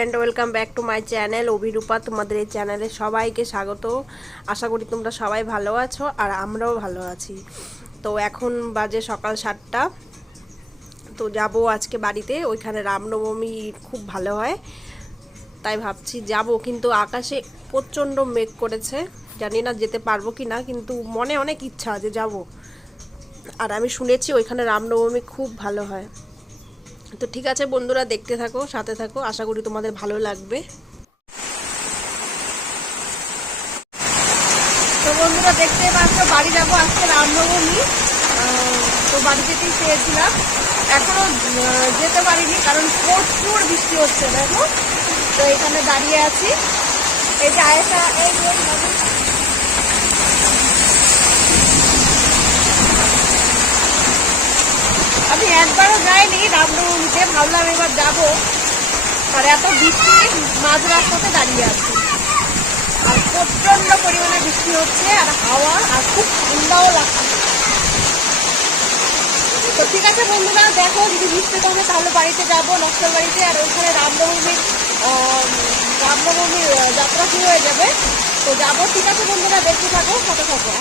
Friend welcome back to my channel Abhirupa तुम्हारे चैनले सबाइके स्वागत। आशा करी तुम्हारा सबाई भालो आछो और आमराओ भालो आछि। तो एखन बाजे सकाल 7टा। तो जाबो आजके बाड़ीते, ओइखाने रामनवमी खूब भालो हय, ताई भाबछि जाबो, किन्तु आकाशे प्रचंड मेघ करेछे, जानि ना जेते पारबो किना, किन्तु मने अनेक इच्छा जे जाबो। और आमी शुनेछि ओइखाने रामनवमी खूब भालो हय। तो ठीक है बंधुरा देखते थाको, साथे थाको, आशा करी तुम्हादेर भालो लागबे। तो बंधुरा देखते पाচ্ছো बाड़ी जाबो आजके रामनवमी। तो बाड़ी যেতেই চেয়েছিলাম, এখনো যেতে পারিনি কারণ প্রচুর বৃষ্টি হচ্ছে। দেখো তো এখানে দাঁড়িয়ে আছি, এই যে আয়েশা, এই আমি একবারও যাইনি রামনবমীতে, ভাবলাম এবার যাবো। আর এত বৃষ্টি, মাঝ রাস্তাতে দাঁড়িয়ে আছি, আর প্রচন্ড পরিমাণে বৃষ্টি হচ্ছে আর হাওয়া, আর খুব ঠান্ডাও লাগছে। তো ঠিক আছে বন্ধুরা, দেখো যদি বৃষ্টি কমে তাহলে বাড়িতে যাবো, নকশাল বাড়িতে। আর ওইখানে রামনবমীর যাত্রা শুরু হয়ে যাবে। তো যাবো, ঠিক আছে বন্ধুরা, দেখতে থাকো, সাথে থাকো।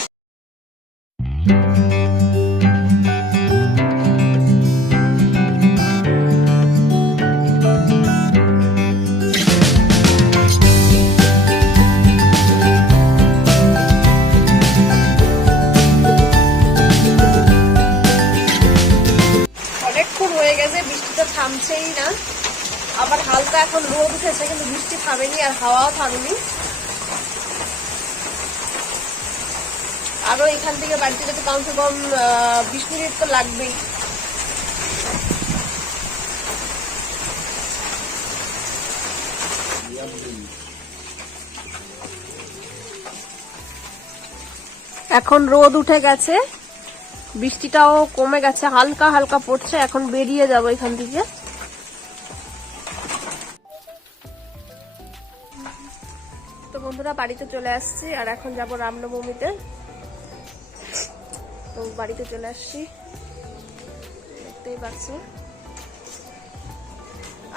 বৃষ্টিটা থামছেই না, আবার হালকা এখন রোদ উঠেছে, কিন্তু বৃষ্টি থামেনি আর হাওয়াও থামেনি। আরো এখান থেকে বাড়িতে যেতে কমসে কম 20 মিনিট তো লাগবেই। এখন রোদ উঠে গেছে, বৃষ্টিটাও কমে গেছে, হালকা হালকা পড়ছে। এখন বেরিয়ে যাব এখান থেকে। তো বন্ধুরা বাড়িতে চলে আসছি, আর এখন যাব রামনবমীতে। তো বাড়িতে চলে আসছি, দেখতেই পাচ্ছি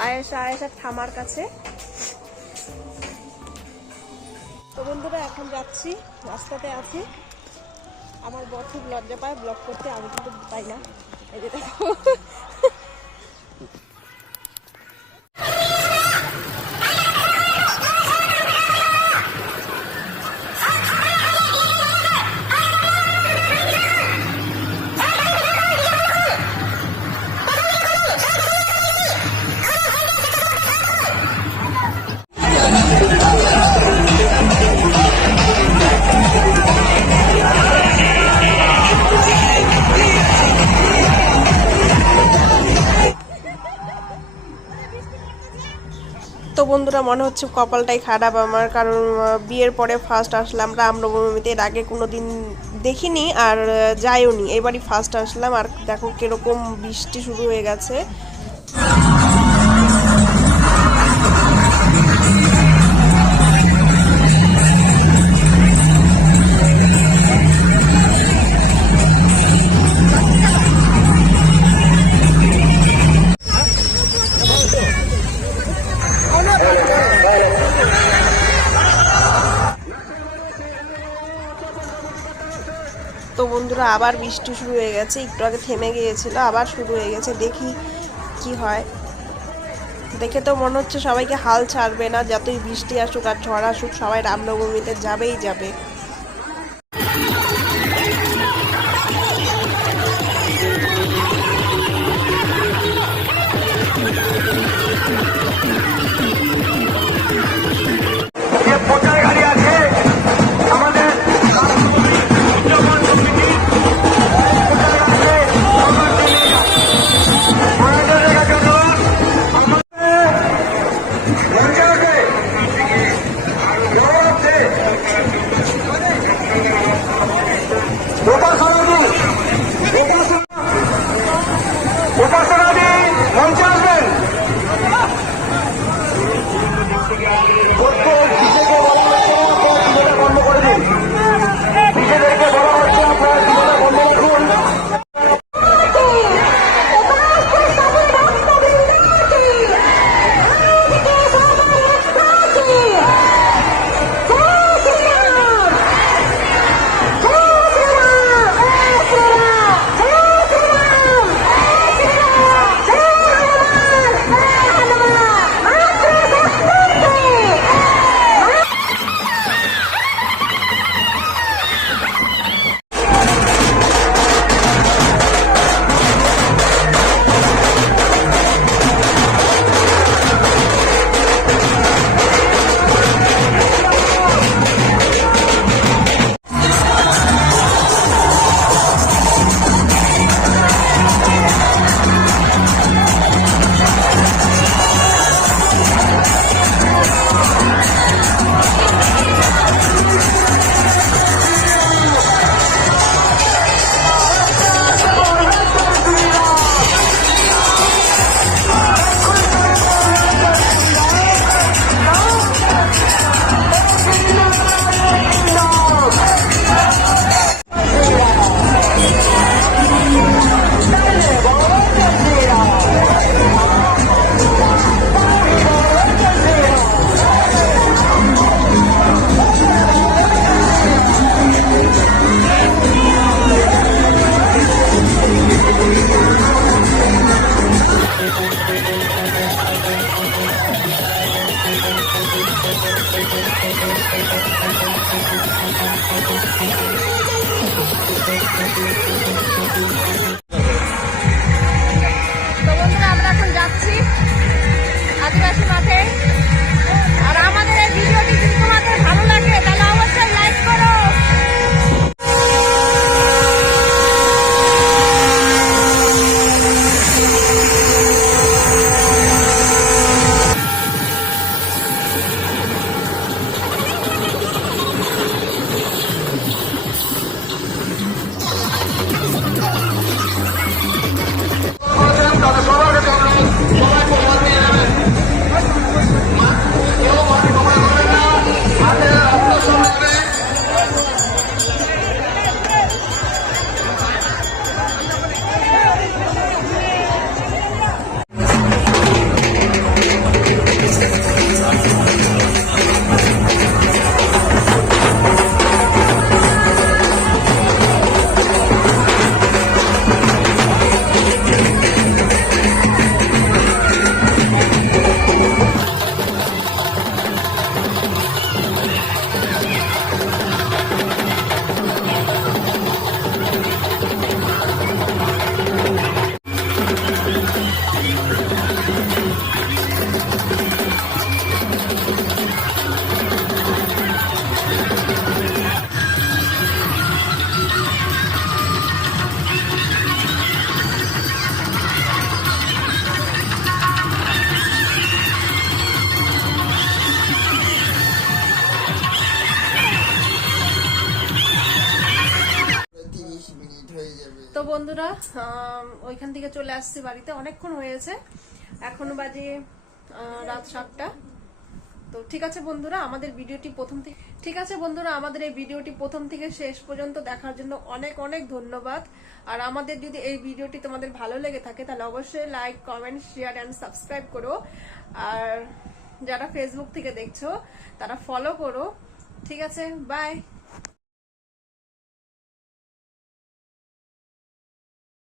আয়েশার ঠামার কাছে। তো বন্ধুরা এখন যাচ্ছি, রাস্তাতে আছি। আমার বর খুব লজ্জা পায় ব্লগ করতে, আমি কিন্তু পাই না। এই যে দেখো, তো বন্ধুরা মনে হচ্ছে কপালটাই খারাপ আমার, কারণ বিয়ের পরে ফার্স্ট আসলাম রামনবমীতে। এর আগে কোনো দিন দেখিনি আর যাইওনি, এবারই ফার্স্ট আসলাম। আর দেখো কিরকম বৃষ্টি শুরু হয়ে গেছে। তো বন্ধুরা আবার বৃষ্টি শুরু হয়ে গেছে, একটু আগে থেমে গিয়েছিল, আবার শুরু হয়ে গেছে। দেখি কি হয়। দেখে তো মনে হচ্ছে সবাইকে হাল ছাড়বে না, যতই বৃষ্টি আসুক আর ঝড় আসুক, সবাই রামনবমীতে যাবেই যাবে। বন্ধুরা আমরা এখন যাচ্ছি আদিবাসী মাঠে। আর আমাদের এই ভিডিওটি যদি তোমাদের ভালো লাগে তাহলে অবশ্যই লাইক করো। তো বন্ধুরা ওইখান থেকে চলে আসছি বাড়িতে, অনেকক্ষণ হয়েছে, এখন বাজে রাত 7টা। তো ঠিক আছে বন্ধুরা, আমাদের ভিডিওটি প্রথম থেকে শেষ পর্যন্ত দেখার জন্য অনেক অনেক ধন্যবাদ। আর আমাদের যদি এই ভিডিওটি তোমাদের ভালো লেগে থাকে তাহলে অবশ্যই like, comment, share and subscribe করো। আর যারা ফেসবুক থেকে দেখছো তারা ফলো করো। ঠিক আছে, বাই।